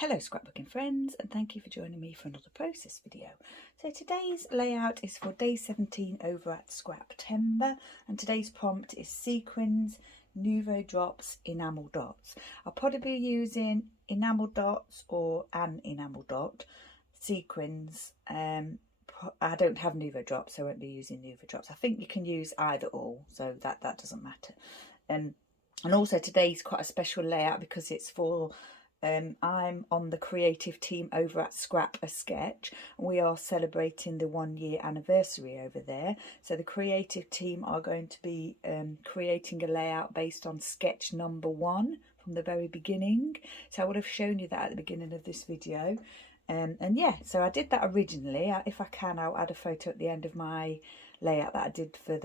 Hello scrapbooking friends, and thank you for joining me for another process video. So today's layout is for day 17 over at Scraptember, and today's prompt is sequins, nouveau drops, enamel dots. I'll probably be using enamel dots or an enamel dot, sequins. I don't have nouveau drops, so I won't be using nouveau drops. I think you can use either or, so that doesn't matter. And also today's quite a special layout because it's for I'm on the creative team over at Scrap a Sketch, and we are celebrating the 1 year anniversary over there. So the creative team are going to be creating a layout based on sketch number 1 from the very beginning. So I would have shown you that at the beginning of this video. And yeah, so I did that originally. If I can, I'll add a photo at the end of my layout that I did for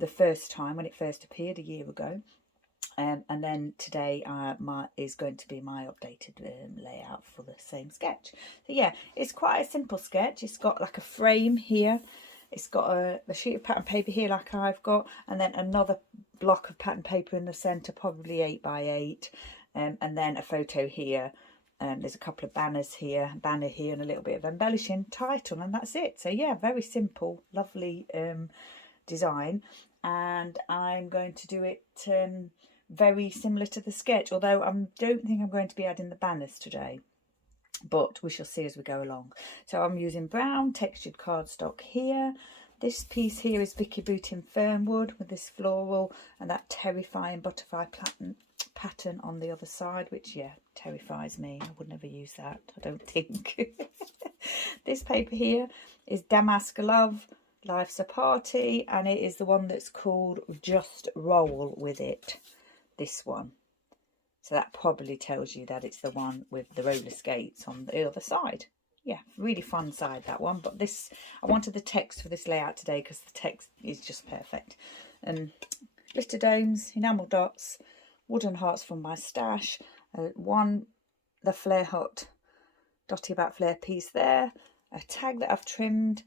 the first time when it first appeared a year ago. And then today is going to be my updated layout for the same sketch. So yeah, it's quite a simple sketch. It's got like a frame here. It's got a sheet of pattern paper here like I've got, and then another block of pattern paper in the centre, probably 8 by 8, and then a photo here. There's a couple of banners here, banner here, and a little bit of embellishing title, and that's it. So yeah, very simple, lovely design, and I'm going to do it very similar to the sketch, although I don't think I'm going to be adding the banners today, but we shall see as we go along. So I'm using brown textured cardstock here. This piece here is Vicki Boutin Fernwood with this floral and that terrifying butterfly pattern on the other side, which yeah, terrifies me. I would never use that, I don't think. This paper here is Damask Love, Life's a Party, and it is the one that's called Just Roll With It. This one, so that probably tells you that it's the one with the roller skates on the other side. Yeah, really fun side, that one. But this, I wanted the text for this layout today because the text is just perfect. Glitter domes, enamel dots, wooden hearts from my stash, the Flair Hut Dotty About Flair piece there, a tag that I've trimmed,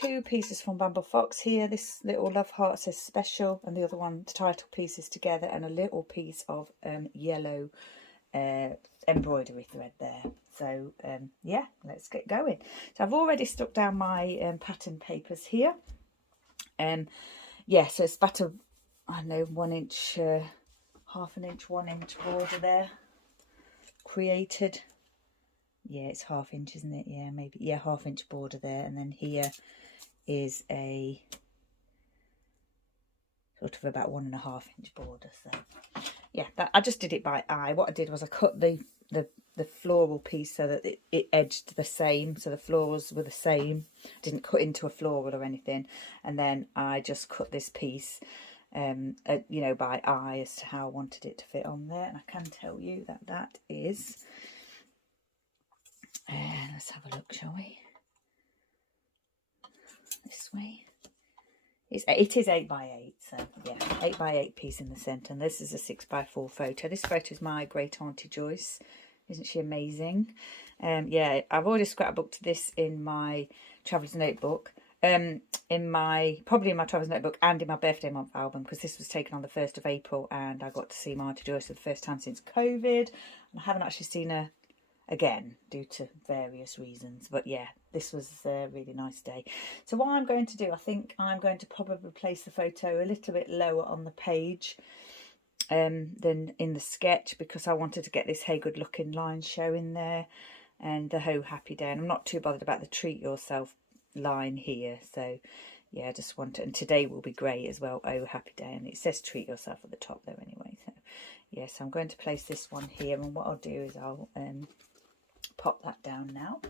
2 pieces from Bramble Fox here. This little love heart says special, and the other one, the title piece, is together, and a little piece of yellow embroidery thread there. So yeah, let's get going. So I've already stuck down my pattern papers here. Yeah, so it's about a, I don't know, 1 inch, half an inch, 1 inch border there created. Yeah, it's ½ inch, isn't it? Yeah, maybe, yeah, ½ inch border there, and then here is a sort of about 1.5 inch border. So yeah, that, I just did it by eye. What I did was I cut the floral piece so that it edged the same, so the florals were the same. Didn't cut into a floral or anything, and then I just cut this piece you know, by eye as to how I wanted it to fit on there. And I can tell you that that is let's have a look, shall we? This way. It is 8 by 8, so yeah, 8 by 8 piece in the centre, and this is a 6 by 4 photo. This photo is my great auntie Joyce. Isn't she amazing? Yeah, I've already scrapbooked this in my traveller's notebook, probably in my traveller's notebook and in my birthday month album, because this was taken on the 1st of April, and I got to see my auntie Joyce for the first time since COVID, and I haven't actually seen her again due to various reasons. But yeah, this was a really nice day. So what I'm going to do, I think I'm going to probably place the photo a little bit lower on the page than in the sketch, because I wanted to get this Hey Good Looking line showing there, and the Ho Happy Day, and I'm not too bothered about the Treat Yourself line here. So yeah, I just want it, and today will be great as well, Oh Happy Day, and it says Treat Yourself at the top there anyway. So yes, I'm going to place this one here, and what I'll do is I'll pop that down now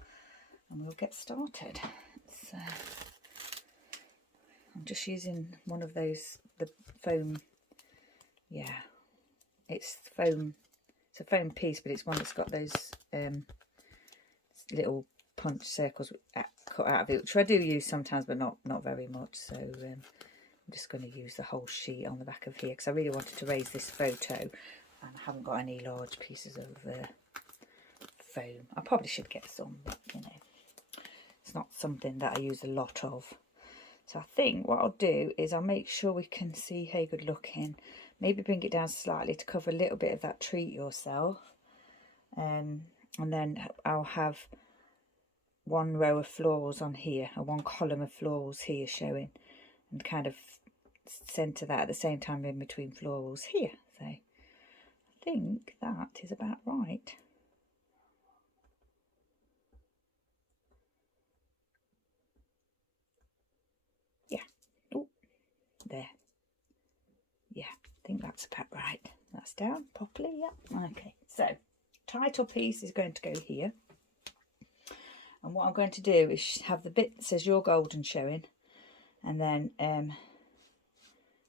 and we'll get started. So I'm just using one of those, the foam, yeah, it's foam, it's a foam piece, but it's one that's got those little punch circles cut out of it, which I do use sometimes, but not very much. So I'm just going to use the whole sheet on the back of here, because I really wanted to raise this photo, and I haven't got any large pieces of foam. I probably should get some, but you know, it's not something that I use a lot of. So I think what I'll do is I'll make sure we can see Hey Good Looking, maybe bring it down slightly to cover a little bit of that Treat Yourself, and then I'll have one row of florals on here, or one column of florals here showing, and kind of centre that at the same time in between florals here. So I think that is about right. Yeah. Oh, there. Yeah, I think that's about right. That's down properly. Yeah. Okay. So title piece is going to go here. And what I'm going to do is have the bit that says Your Golden showing, and then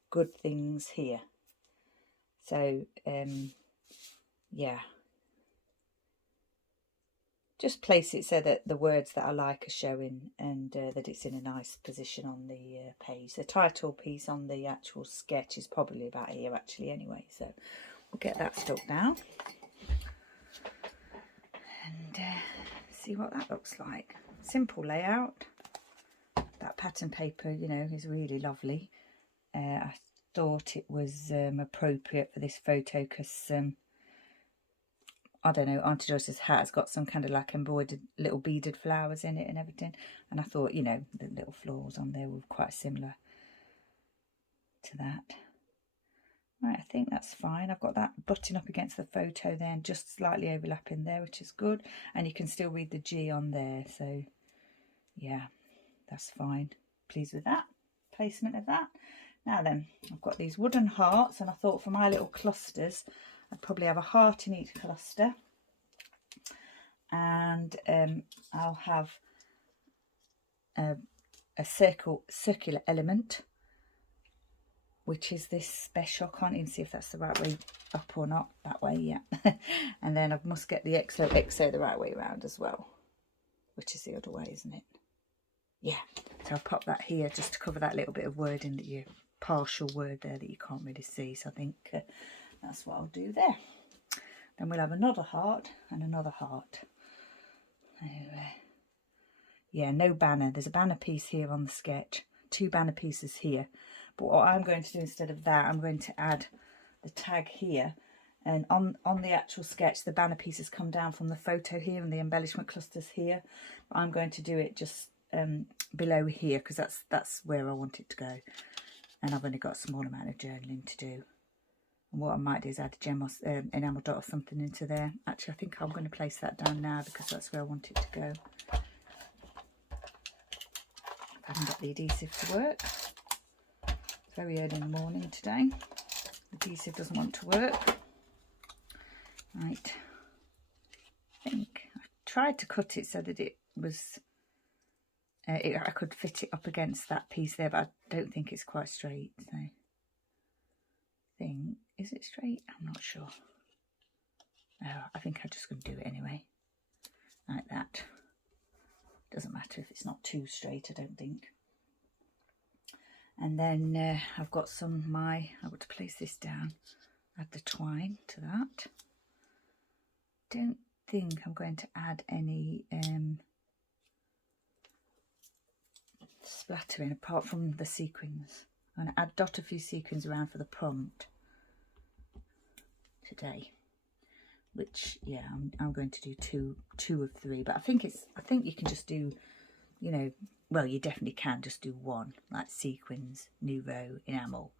Good Things here. So yeah, just place it so that the words that I like are showing, and that it's in a nice position on the page. The title piece on the actual sketch is probably about here actually anyway, so we'll get that stuck down and see what that looks like. Simple layout. That pattern paper, you know, is really lovely. I thought it was appropriate for this photo because I don't know, Auntie Joyce's hat has got some kind of like embroidered little beaded flowers in it and everything, and I thought, you know, the little florals on there were quite similar to that. Right, I think that's fine. I've got that button up against the photo there and just slightly overlapping there, which is good, and you can still read the G on there, so yeah, that's fine. Pleased with that placement of that. Now then, I've got these wooden hearts, and I thought for my little clusters I'd probably have a heart in each cluster, and I'll have a circular element, which is this special. I can't even see if that's the right way up or not. That way, yeah. And then I must get the XOXO the right way around as well, which is the other way, isn't it? Yeah. So I'll pop that here just to cover that little bit of wording that you, partial word there that you can't really see. So I think that's what I'll do there. Then we'll have another heart and another heart. So, yeah, no banner. There's a banner piece here on the sketch, 2 banner pieces here. But what I'm going to do instead of that, I'm going to add the tag here. And on the actual sketch, the banner pieces come down from the photo here and the embellishment clusters here. But I'm going to do it just below here because that's where I want it to go. And I've only got a small amount of journaling to do. And what I might do is add a gem or enamel dot or something into there. Actually, I think I'm going to place that down now because that's where I want it to go. I haven't got the adhesive to work. It's very early in the morning today. The adhesive doesn't want to work. Right. I think I tried to cut it so that it was... I could fit it up against that piece there, but I don't think it's quite straight. So I think, is it straight? I'm not sure. No, I think I'm just going to do it anyway, like that. Doesn't matter if it's not too straight, I don't think. And then I've got some I want to place this down. Add the twine to that. Don't think I'm going to add any splattering apart from the sequins. I'm going to dot a few sequins around for the prompt today, which, yeah, I'm going to do two of 3, but I think you can just do, you know, well, you definitely can just do one, like sequins, nouveau, enamel.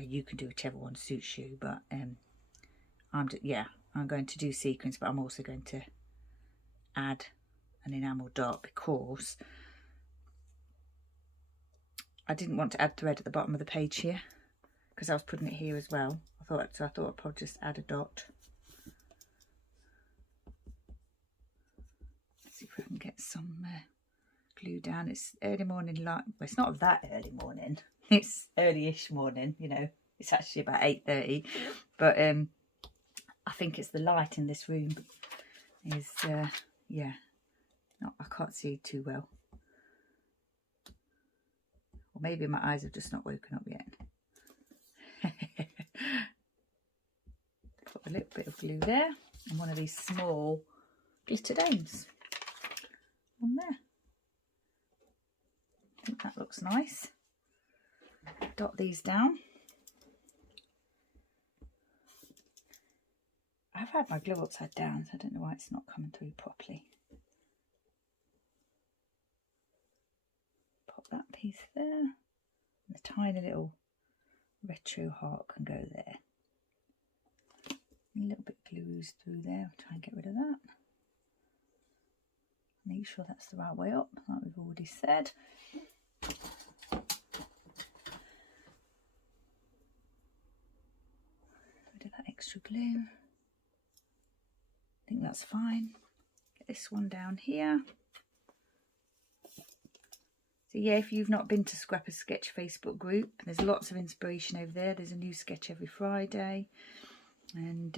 You can do whichever one suits you, but I'm going to do sequins, but I'm also going to add an enamel dot because I didn't want to add thread at the bottom of the page here because I was putting it here as well. I thought I'd probably just add a dot. Let's see if I can get some glue down. It's early morning light. Well, it's not that early morning. It's early-ish morning, you know. It's actually about 8:30. But I think it's the light in this room is, yeah, I can't see too well. Or maybe my eyes have just not woken up yet. Put a little bit of glue there and one of these small glitter dames on there. I think that looks nice. Dot these down. I've had my glue upside down, so I don't know why it's not coming through properly. Pop that piece there. And the tiny little retro heart can go there. A little bit glues through there. I'll try and get rid of that. Make sure that's the right way up, like we've already said. Rid of that extra glue. I think that's fine. Get this one down here. So yeah, if you've not been to Scrapper's Sketch Facebook group, there's lots of inspiration over there. There's a new sketch every Friday. And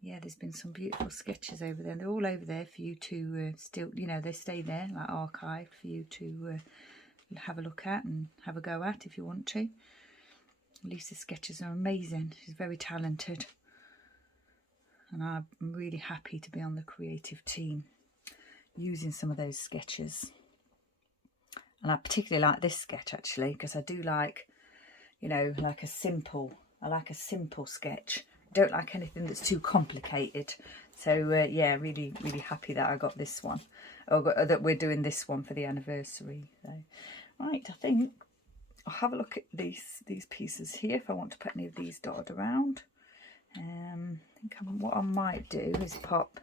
yeah, there's been some beautiful sketches over there. They're all over there for you to still, you know, they stay there like archived for you to have a look at and have a go at if you want to. Lisa's sketches are amazing. She's very talented. And I'm really happy to be on the creative team using some of those sketches. And I particularly like this sketch actually, because I do like, you know, like a simple, I like a simple sketch. I don't like anything that's too complicated. So yeah, really happy that I got this one, or that we're doing this one for the anniversary. So, right, I think I'll have a look at these pieces here if I want to put any of these dotted around. I think what I might do is pop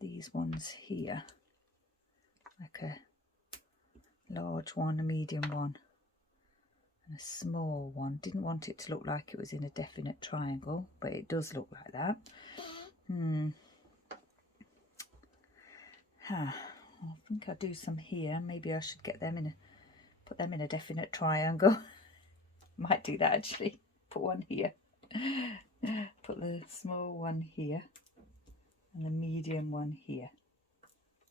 these ones here, like a large one, a medium one, and a small one. Didn't want it to look like it was in a definite triangle, but it does look like that. I think I'll do some here. Maybe I should get them in put them in a definite triangle. Might do that actually. Put one here. Put the small one here and the medium one here.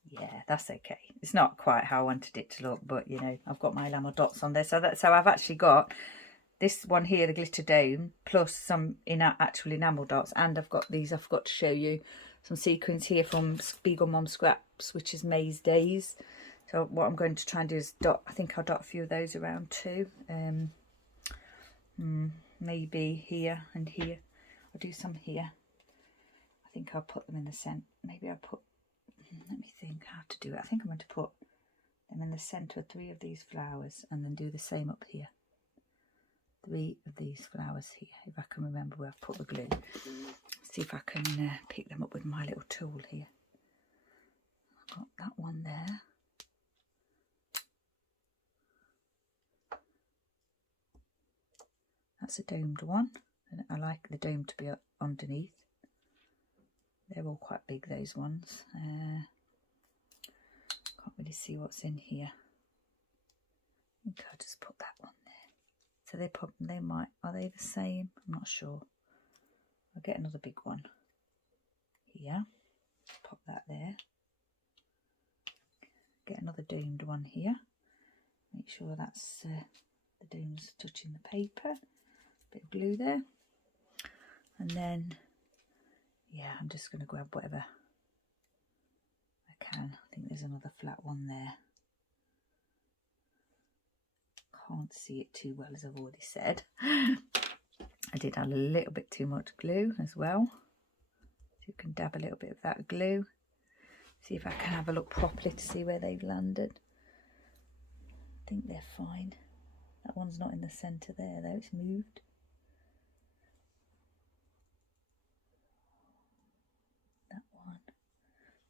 Yeah, that's okay. It's not quite how I wanted it to look, but you know, I've got my enamel dots on there. So I've actually got this one here, the glitter dome, plus some actual enamel dots, and I've got these. I forgot to show you some sequins here from Spiegelmomscraps, which is May's Days. So what I'm going to try and do is dot. I think I'll dot a few of those around too. Maybe here and here. I'll do some here. I think I'll put them in the centre. Maybe I'll put. Let me think how to do it. I think I'm going to put them in the centre of 3 of these flowers, and then do the same up here. 3 of these flowers here, if I can remember where I've put the glue. See if I can pick them up with my little tool here. I've got that one there. That's a domed one, and I like the dome to be underneath. They're all quite big, those ones. Can't really see what's in here. I think I'll just put that one there. So they might, are they the same? I'm not sure. I'll get another big one here. Pop that there. Get another domed one here. Make sure that's the dome's touching the paper. Bit of glue there. And then yeah, I'm just going to grab whatever I can. I think there's another flat one there. Can't see it too well, as I've already said. I did add a little bit too much glue as well. So you can dab a little bit of that glue. See if I can have a look properly to see where they've landed. I think they're fine. That one's not in the centre there though, it's moved.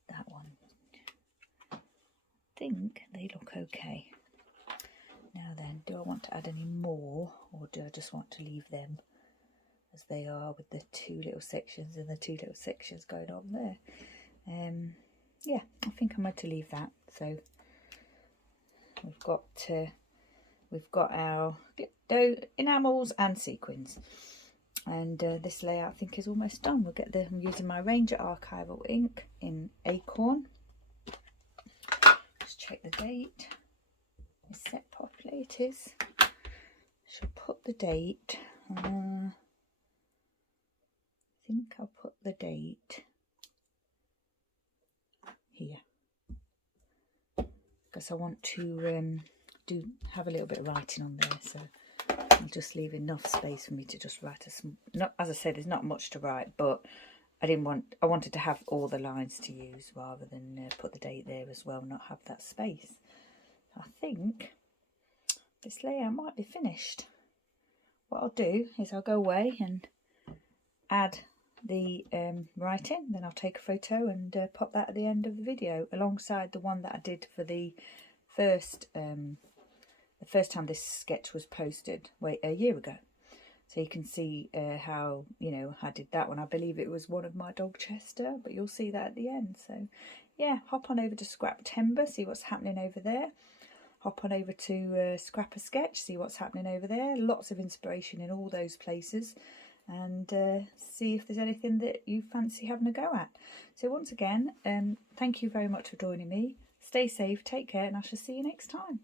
That one. I think they look okay. Now then, do I want to add any more, or do I just want to leave them as they are with the 2 little sections and the 2 little sections going on there? Yeah, I think I'm going to leave that. So we've got our enamels and sequins. And this layout, I think, is almost done. We'll get I'm using my Ranger Archival ink in Acorn. Just check the date. It's set properly. It is. Should put the date. I think I'll put the date here, because I want to have a little bit of writing on there. So I'll just leave enough space for me to just write as I said, there's not much to write, but I wanted to have all the lines to use rather than put the date there as well, not have that space. I think this layout might be finished. What I'll do is I'll go away and add the writing, then I'll take a photo and pop that at the end of the video alongside the one that I did for the first time this sketch was posted a year ago. So you can see how, you know, I did that one. I believe it was one of my dog Chester, but you'll see that at the end. So yeah, hop on over to Scraptember, see what's happening over there. Hop on over to Scrap a Sketch, see what's happening over there. Lots of inspiration in all those places. And see if there's anything that you fancy having a go at. So once again, thank you very much for joining me. Stay safe, take care, and I shall see you next time.